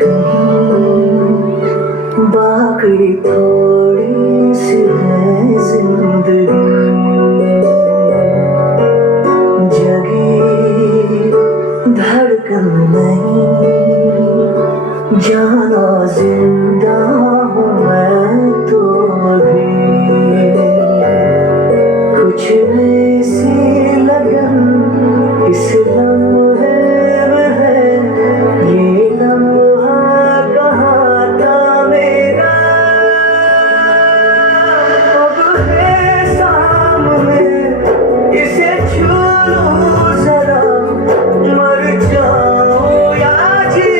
कहीं बाकी थोड़ी सी है जिंदगी जगी धड़कन नहीं जाना जिंदा हूँ मैं तो अभी कुछ ऐसी लगन इस लम्हे में है ये लम्हा कहाँ था मेरा अब है सामने इसे छू लूं जरा मर जाऊं या जी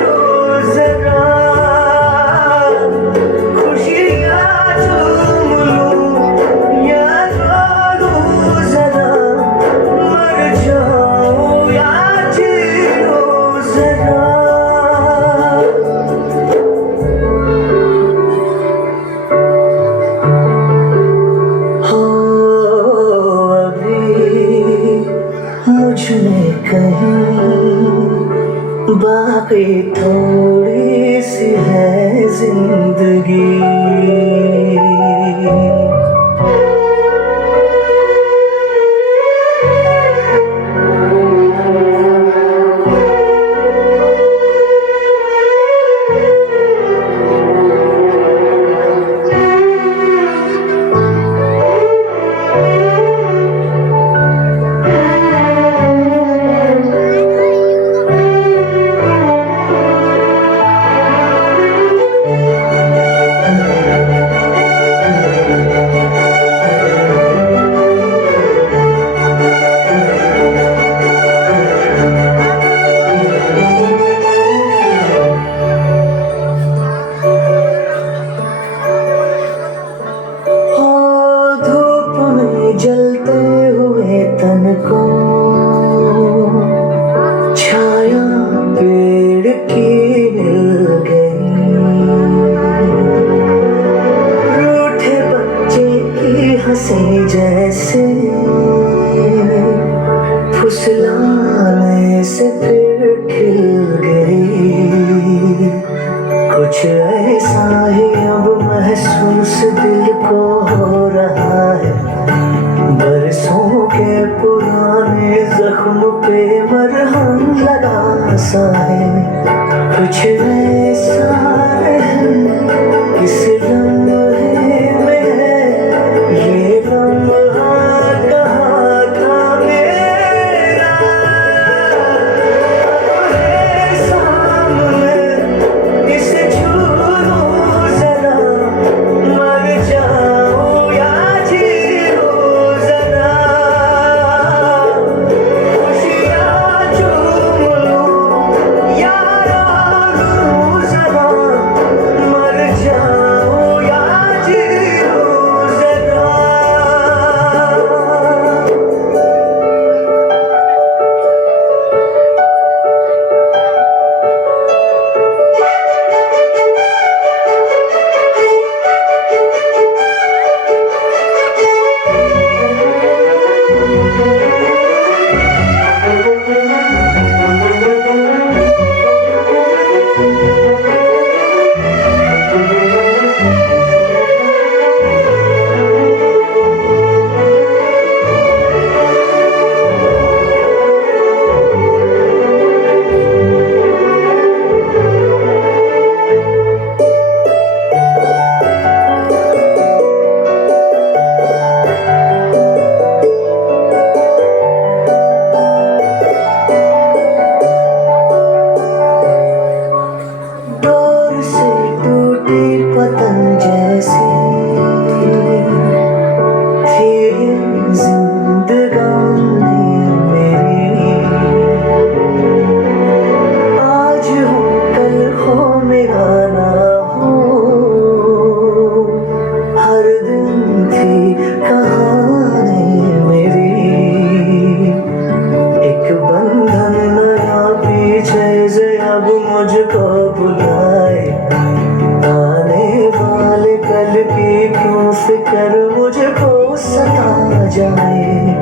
लूं जरा खुशियाँ झूम लूं या रो लूं जरा मर जाऊं या जी लूं जरा हो अभी मुझ में कहीं बाकी थोड़ी सी है जिंदगी जलते हुए तन को छाया पेड़ की मिल गई रूठे बच्चे की हंसी जैसे फुसलाने से फिर खिल गई कुछ ऐसा ही अब महसूस दिल को हो रहा है बरसों के पुराने जख्म पे मरहम लगा सा है कुछ ऐसा है इस लम्हे में है ये लम्हा कहाँ था मेरा है सामने इसे छू लूं जरा मर जाऊं या जी लूं जरा खुशियाँ झूम लूं या रो लूं जरा मर जाऊं या जी लूं जरा डोर से टूटी पतंग जैसी थी ये जिंदगानी मेरी आज हो कल हो मेरा ना हो हर दिन थी कहानी मेरी एक बंधन नया पीछे से अब मुझको बुलाए आने वाले कल की क्यों फिक्र मुझको सता जाए